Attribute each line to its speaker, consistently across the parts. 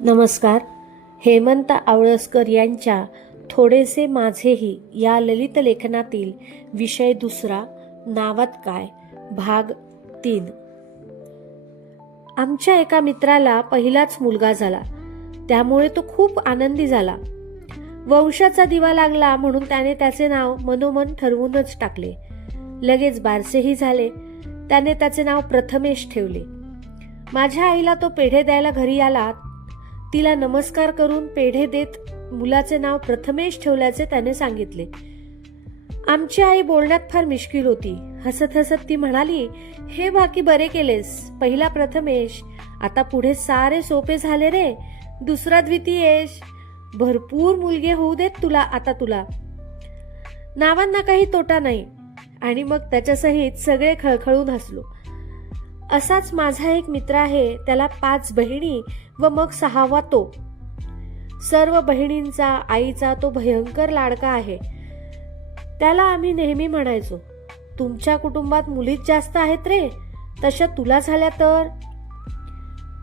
Speaker 1: नमस्कार. हेमंत आवळसकर यांच्या थोडेसे माझेही या ललित लेखनातील विषय दुसरा नावात काय? भाग तीन. आमच्या एका मित्राला पहिलाच मुलगा झाला. त्यामुळे तो खूप आनंदी झाला. वंशाचा दिवा लागला म्हणून त्याने त्याचे नाव मनोमन ठरवूनच टाकले. लगेच बारसेही झाले. त्याने त्याचे नाव प्रथमेश ठेवले. माझ्या आईला तो पेढे द्यायला घरी आला तिला नमस्कार करून पेढे देत मुलाचे नाव प्रथमेश ठेवल्याचे त्याने सांगितले. आमची आई बोलण्यात फार मिश्किल होती. हसत हसत ती म्हणाली हे बाकी बरे केलेस. पहिला प्रथमेश. आता पुढे सारे सोपे झाले रे. दुसरा द्वितीयेश. भरपूर मुलगे होऊ देत तुला आता तुला. नावांना काही तोटा नाही. आणि मग त्याच्यासहित सगळे खळखळून हसलो. असाच माझा एक मित्र आहे त्याला पाच बहिणी व मग सहावा तो. सर्व बहिणींचा आईचा तो भयंकर लाडका आहे. त्याला आम्ही नेहमी म्हणायचो तुमच्या कुटुंबात मुलीच जास्त आहेत रे तशा तुला झाल्या तर?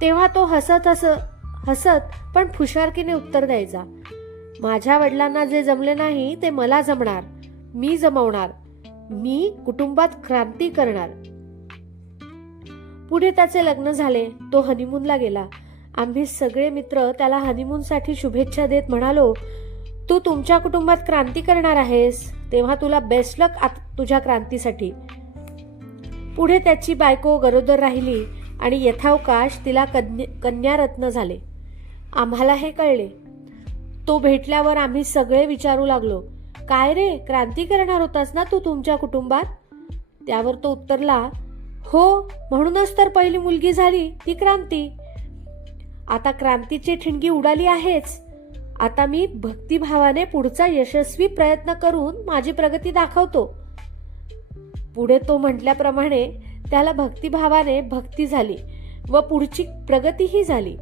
Speaker 1: तेव्हा तो हसत हस हसत पण फुशारकीने उत्तर द्यायचा माझ्या वडिलांना जे जमले नाही ते मला जमणार. मी जमवणार. मी कुटुंबात क्रांती करणार. पुढे त्याचे लग्न झाले तो हनीमूनला गेला. आम्ही सगळे मित्र त्याला हनीमूनसाठी शुभेच्छा देत म्हणालो तू तुमच्या कुटुंबात क्रांती करणार आहेस तेव्हा तुला बेस्ट लक तुझ्या क्रांतीसाठी. पुढे त्याची बायको गरोदर राहिली आणि यथावकाश तिला कन्या कन्यारत्न झाले. आम्हाला हे कळले. तो भेटल्यावर आम्ही सगळे विचारू लागलो काय रे क्रांती करणार होतास ना तू तुमच्या कुटुंबात? त्यावर तो उत्तरला हो म्हणूनच तर पहिली मुलगी झाली ती क्रांती. आता क्रांतीची ठिणगी उडाली आहेच. आता मी भक्तिभावाने पुढचा यशस्वी प्रयत्न करून माझी प्रगती दाखवतो. पुढे तो म्हटल्याप्रमाणे त्याला भक्तिभावाने भक्ती झाली व पुढची प्रगतीही झाली.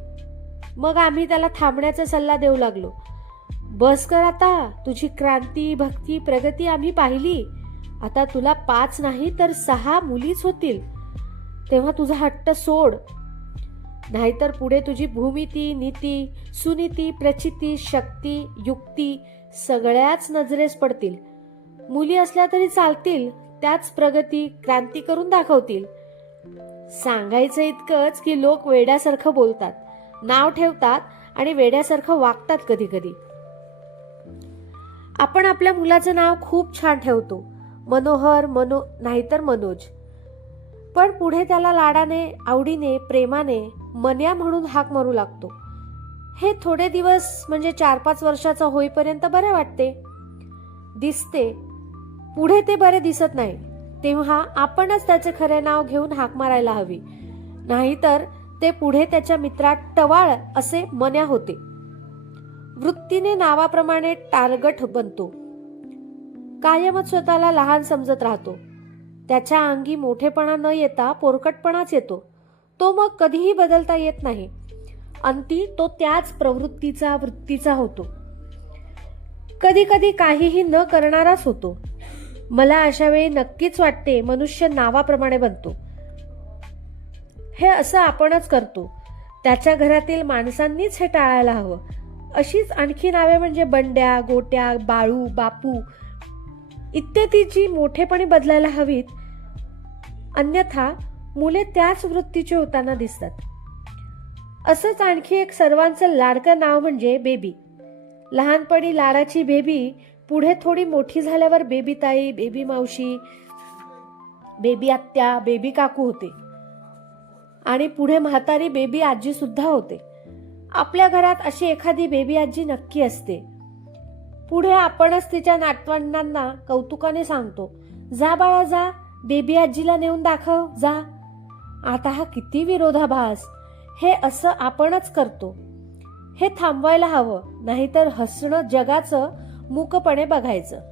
Speaker 1: मग आम्ही त्याला थांबण्याचा सल्ला देऊ लागलो. बस कर आता तुझी क्रांती भक्ती प्रगती आम्ही पाहिली. आता तुला पाच नाही तर सहा मुलीच होतील. तेव्हा तुझा हट्ट सोड. नाहीतर पुढे तुझी भूमिती नीती सुनीती प्रचिती शक्ती युक्ती सगळ्याच नजरेस पडतील. मुली असल्या तरी चालतील त्याच प्रगती क्रांती करून दाखवतील. सांगायचं इतकंच की लोक वेड्यासारखं बोलतात नाव ठेवतात आणि वेड्यासारखं वागतात कधी कधी आपण आपल्या मुलाचं नाव खूप छान ठेवतो. मनोहर मनो नाहीतर मनोज. पण पुढे त्याला लाडाने आवडीने प्रेमाने मन्या म्हणून हाक मारू लागतो. हे थोडे दिवस म्हणजे चार पाच वर्षाचा होईपर्यंत बरे वाटते. दिसते. पुढे ते बरे दिसत नाही. तेव्हा आपणच त्याचे खरे नाव घेऊन हाक मारायला हवी. नाहीतर ते पुढे त्याच्या मित्रात टवाळ असे मन्या होते. वृत्तीने नावाप्रमाणे टारगट बनतो. कायमच स्वतःला लहान समजत राहतो. त्याच्या अंगी मोठेपणा न येता पोरकटपणाच येतो. तो मग कधीही बदलता येत नाही. अंती तो त्याच प्रवृत्तीचा वृत्तीचा होतो. कधी कधी काहीही न करणाराच होतो. मला अशा वेळी नक्कीच वाटते मनुष्य नावाप्रमाणे बनतो. हे असं आपणच करतो. त्याच्या घरातील माणसांनीच हे टाळायला हवं. अशीच आणखी नावे म्हणजे बंड्या गोट्या बाळू बापू इत्यादीची मोठेपणी बदलायला हवीत अन्यथा मुले त्याच वृत्तीचे होताना दिसतात. असंच आणखी एक सर्वांचं लाडकं नाव म्हणजे बेबी. लहानपणी लाडाची बेबी पुढे थोडी मोठी झाल्यावर बेबी ताई बेबी मावशी बेबी आत्या बेबी काकू होते. आणि पुढे म्हातारी बेबी आजी सुद्धा होते. आपल्या घरात अशी एखादी बेबी आजी नक्की असते. पुढे आपणच तिच्या नातवंडांना कौतुकाने सांगतो. जा बाळा जा. बेबी आजीला नेऊन दाखव. जा. आता हा किती विरोधाभास. हे असं आपणच करतो. हे थांबवायला हवं. नाहीतर हसणं जगाचं मूकपणे बघायचं.